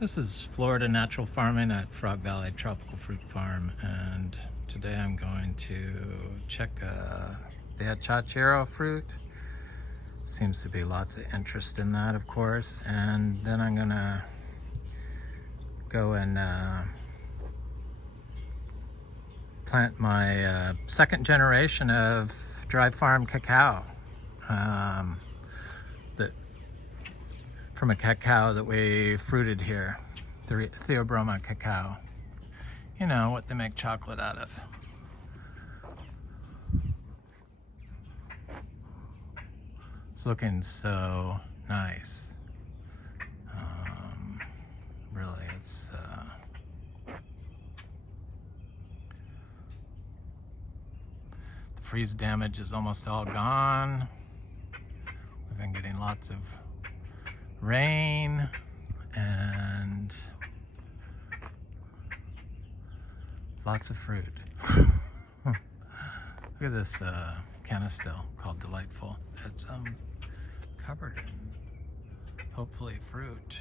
This is Florida Natural Farming at Frog Valley Tropical Fruit Farm, and today I'm going to check the Achachairu fruit. Seems to be lots of interest in that, of course, and then I'm gonna go and plant my second generation of dry farm cacao. From a cacao that we fruited here, the Theobroma cacao. You know, what they make chocolate out of. It's looking so nice. Really, it's the freeze damage is almost all gone. We've been getting lots of rain and lots of fruit. Look at this canistel called Delightful. It's covered in hopefully fruit.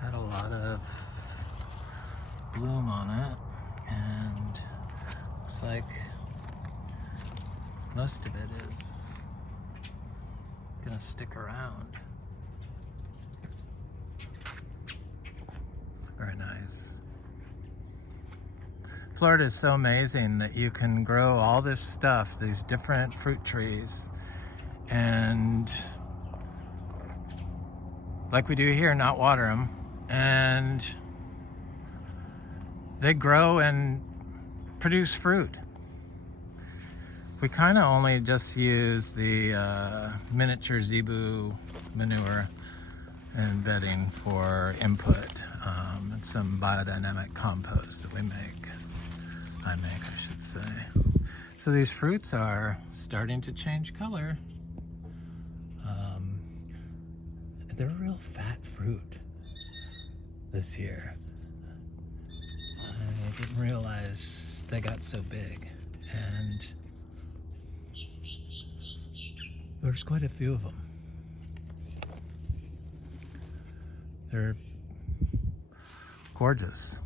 Had a lot of bloom on it, and looks like most of it is gonna stick around. Very nice. Florida is so amazing that you can grow all this stuff, these different fruit trees, and like we do here, not water them, and they grow and produce fruit. We kind of only just use the miniature zebu manure and bedding for input, and some biodynamic compost that I should say. So these fruits are starting to change color. They're real fat fruit this year. I didn't realize they got so big, and there's quite a few of them. They're gorgeous.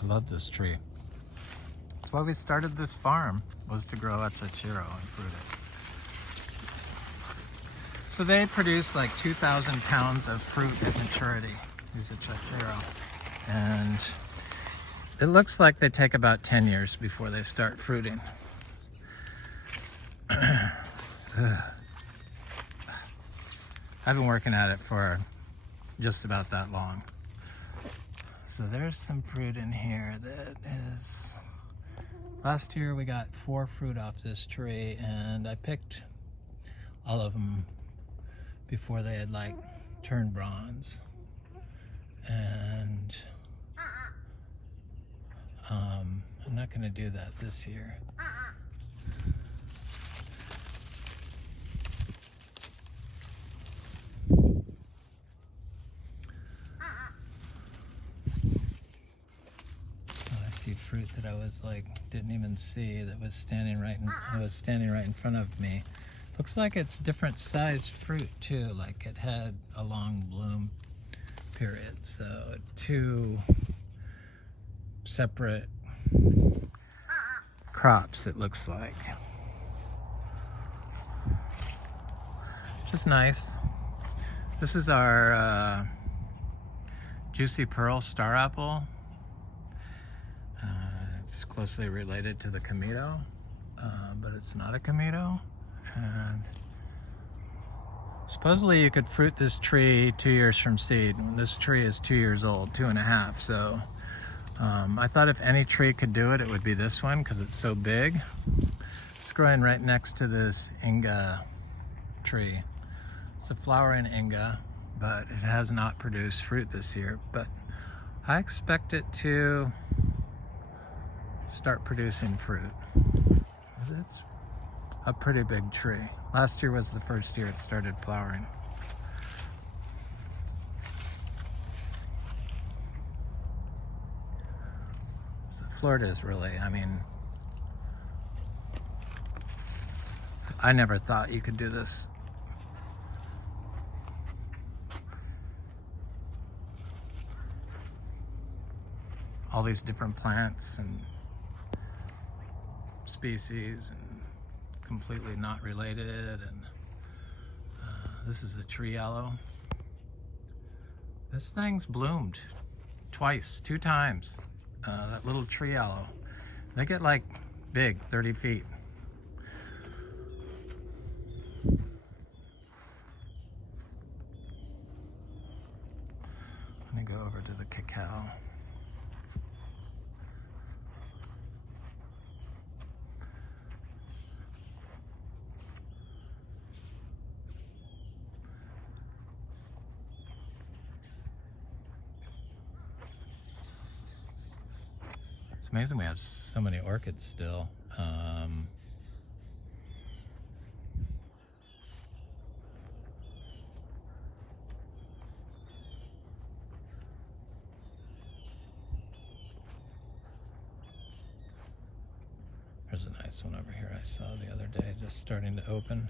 I love this tree. That's why we started this farm, was to grow Achachairu and fruit it. So they produce like 2,000 pounds of fruit at maturity, these Achachairu. And it looks like they take about 10 years before they start fruiting. I've been working at it for just about that long. So there's some fruit in here that is... Last year we got 4 fruit off this tree, and I picked all of them before they had like turned bronze. And I'm not gonna do that this year. Fruit that I was like didn't even see, that was standing right in front of me. Looks like it's different sized fruit too, like it had a long bloom period. So 2 separate crops, it looks like. Just nice. This is our Juicy Pearl Star Apple. It's closely related to the Camito, but it's not a Camito. And supposedly you could fruit this tree 2 years from seed. This tree is 2 years old, 2.5. So I thought if any tree could do it, it would be this one, because it's so big. It's growing right next to this Inga tree. It's a flowering Inga, but it has not produced fruit this year. But I expect it to start producing fruit. It's a pretty big tree. Last year was the first year it started flowering. So Florida is really, I mean, I never thought you could do this. all these different plants and species and completely not related. And this is a tree aloe. This thing's bloomed twice, 2 times. That little tree aloe. They get like big, 30 feet. Let me go over to the cacao. It's amazing we have so many orchids still. There's a nice one over here I saw the other day, just starting to open.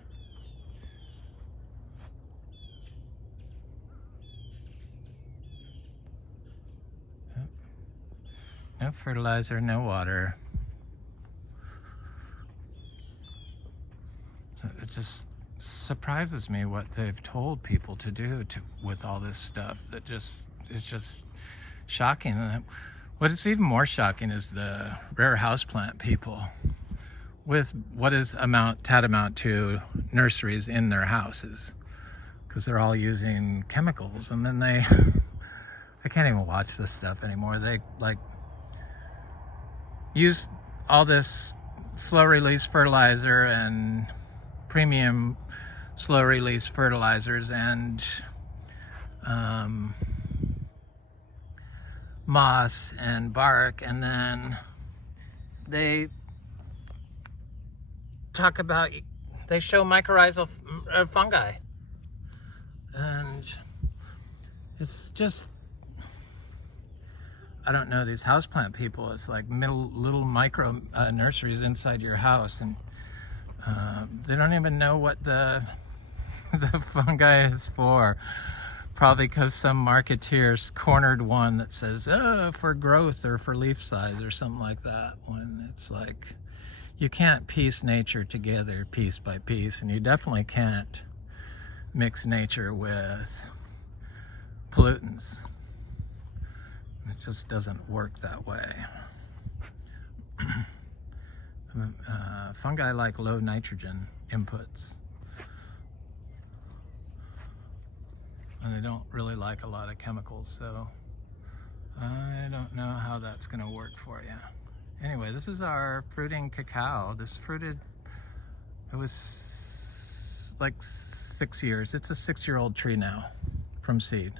Yep. No fertilizer, no water. So it just surprises me what they've told people to do with all this stuff. That is just shocking. What is even more shocking is the rare houseplant people with what is tantamount to nurseries in their houses, because they're all using chemicals, and then I can't even watch this stuff anymore. They like use all this slow release fertilizer and premium slow release fertilizers and moss and bark, and then they talk about, they show mycorrhizal fungi, and it's just, I don't know, these houseplant people, it's like little micro nurseries inside your house, and they don't even know what the fungi is for. Probably because some marketeers cornered one that says, for growth or for leaf size or something like that, when it's like, you can't piece nature together piece by piece, and you definitely can't mix nature with pollutants. It just doesn't work that way. Fungi like low nitrogen inputs. And they don't really like a lot of chemicals, so I don't know how that's going to work for you. Anyway, this is our fruiting cacao. This fruited, it was like 6 years. It's a 6-year-old tree now from seed.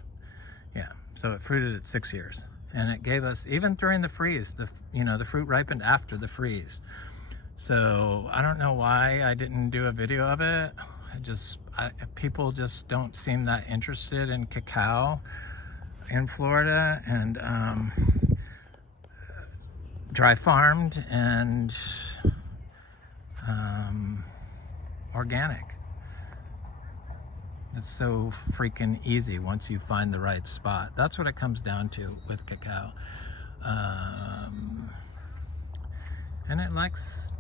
Yeah, so it fruited at 6 years. And it gave us, even during the freeze, the fruit ripened after the freeze. So I don't know why I didn't do a video of it. People just don't seem that interested in cacao in Florida, and dry farmed and organic. It's so freaking easy once you find the right spot. That's what it comes down to with cacao. And it likes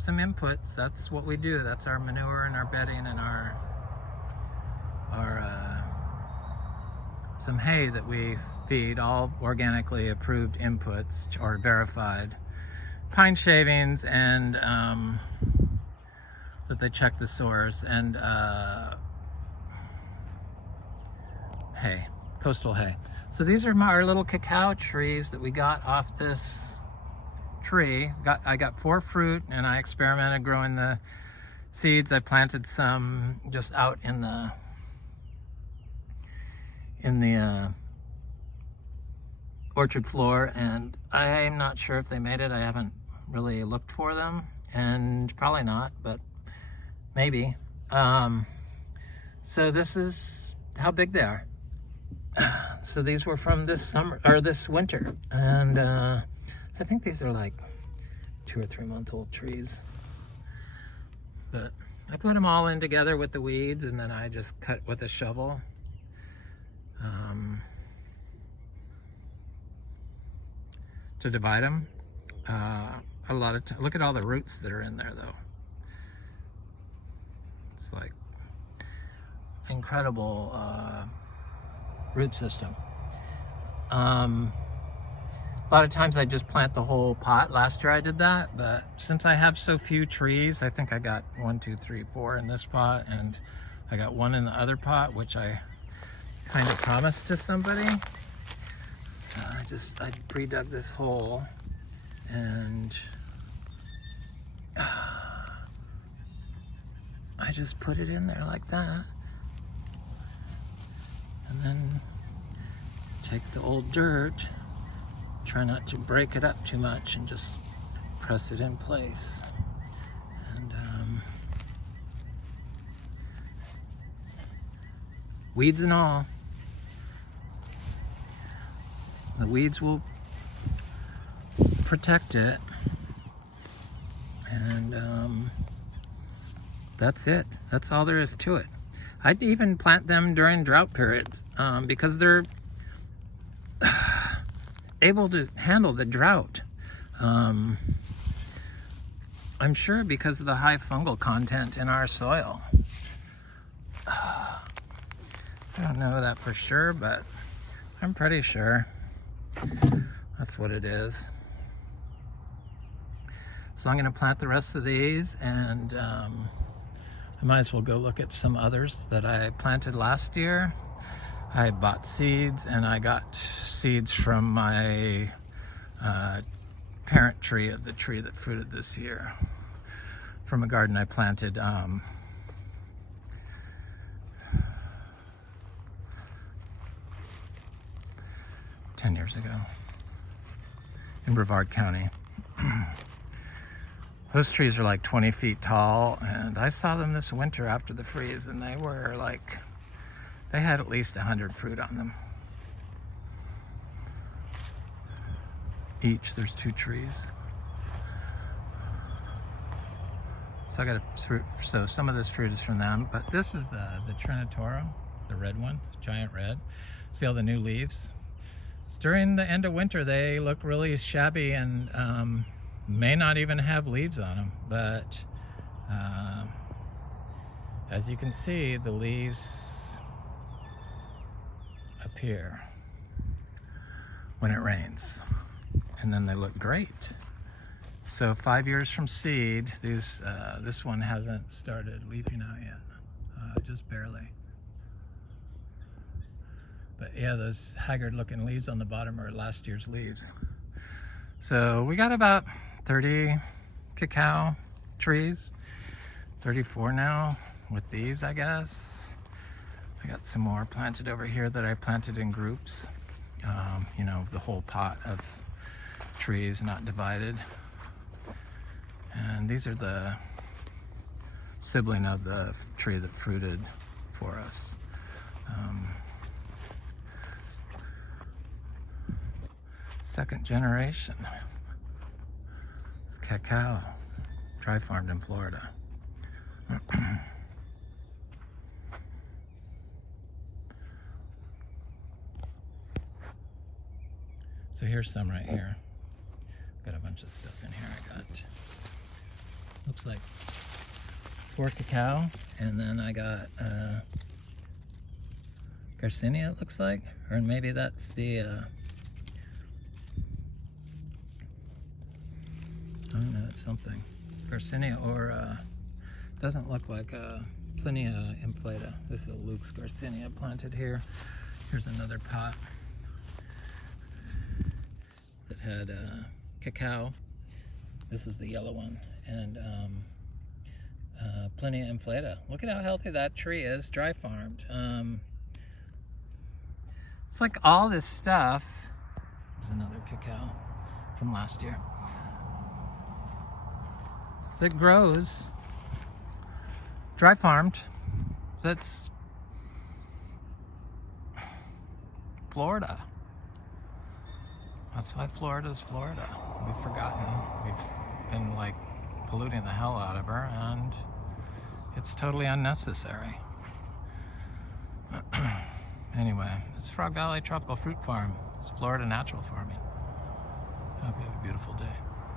some inputs. That's what we do. That's our manure and our bedding and our some hay that we feed, all organically approved inputs or verified. Pine shavings, and that they check the source, and hay, coastal hay. So these are our little cacao trees that we got off this tree. I got 4 fruit, and I experimented growing the seeds. I planted some just out in the orchard floor, and I'm not sure if they made it. I haven't really looked for them, and probably not, but maybe. So this is how big they are. So these were from this summer, or this winter, and I think these are like 2 or 3 month old trees. But I put them all in together with the weeds, and then I just cut with a shovel. to divide them. A lot of look at all the roots that are in there though. It's like incredible root system. A lot of times I just plant the whole pot. Last year I did that, but since I have so few trees, I think I got 1, 2, 3, 4 in this pot, and I got 1 in the other pot, which I kind of promised to somebody. So I pre-dug this hole, and I just put it in there like that, and then take the old dirt, try not to break it up too much, and just press it in place. And weeds and all, the weeds will protect it, and that's it. That's all there is to it. I'd even plant them during drought periods because they're able to handle the drought. I'm sure because of the high fungal content in our soil. I don't know that for sure, but I'm pretty sure that's what it is. So I'm going to plant the rest of these, and I might as well go look at some others that I planted last year. I bought seeds, and I got seeds from my parent tree of the tree that fruited this year, from a garden I planted 10 years ago in Brevard County. Those trees are like 20 feet tall, and I saw them this winter after the freeze, and they were like, they had at least 100 fruit on them. Each, there's 2 trees. So I got a fruit, so some of this fruit is from them, but this is the Trinitorum, the red one, giant red. See all the new leaves? So during the end of winter, they look really shabby and may not even have leaves on them, but as you can see, the leaves appear when it rains, and then they look great. So 5 years from seed, these this one hasn't started leafing out yet, just barely. But yeah, those haggard looking leaves on the bottom are last year's leaves. So we got about 30 cacao trees, 34 now with these, I guess. I got some more planted over here that I planted in groups. You know, the whole pot of trees, not divided. And these are the sibling of the tree that fruited for us. Second generation cacao, dry farmed in Florida. So here's some right here. Got a bunch of stuff in here. I got, looks like 4 cacao, and then I got Garcinia, it looks like, or maybe that's the I don't know, it's something. Garcinia, or doesn't look like Plinia inflata. This is a Luke's Garcinia planted here. Here's another pot that had cacao. This is the yellow one, and Plinia inflata. Look at how healthy that tree is, dry farmed. It's like all this stuff. There's another cacao from last year that grows dry farmed. That's Florida. That's why Florida's Florida. We've forgotten. We've been like polluting the hell out of her, and it's totally unnecessary. Anyway, it's Frog Valley Tropical Fruit Farm. It's Florida natural farming. beautiful day.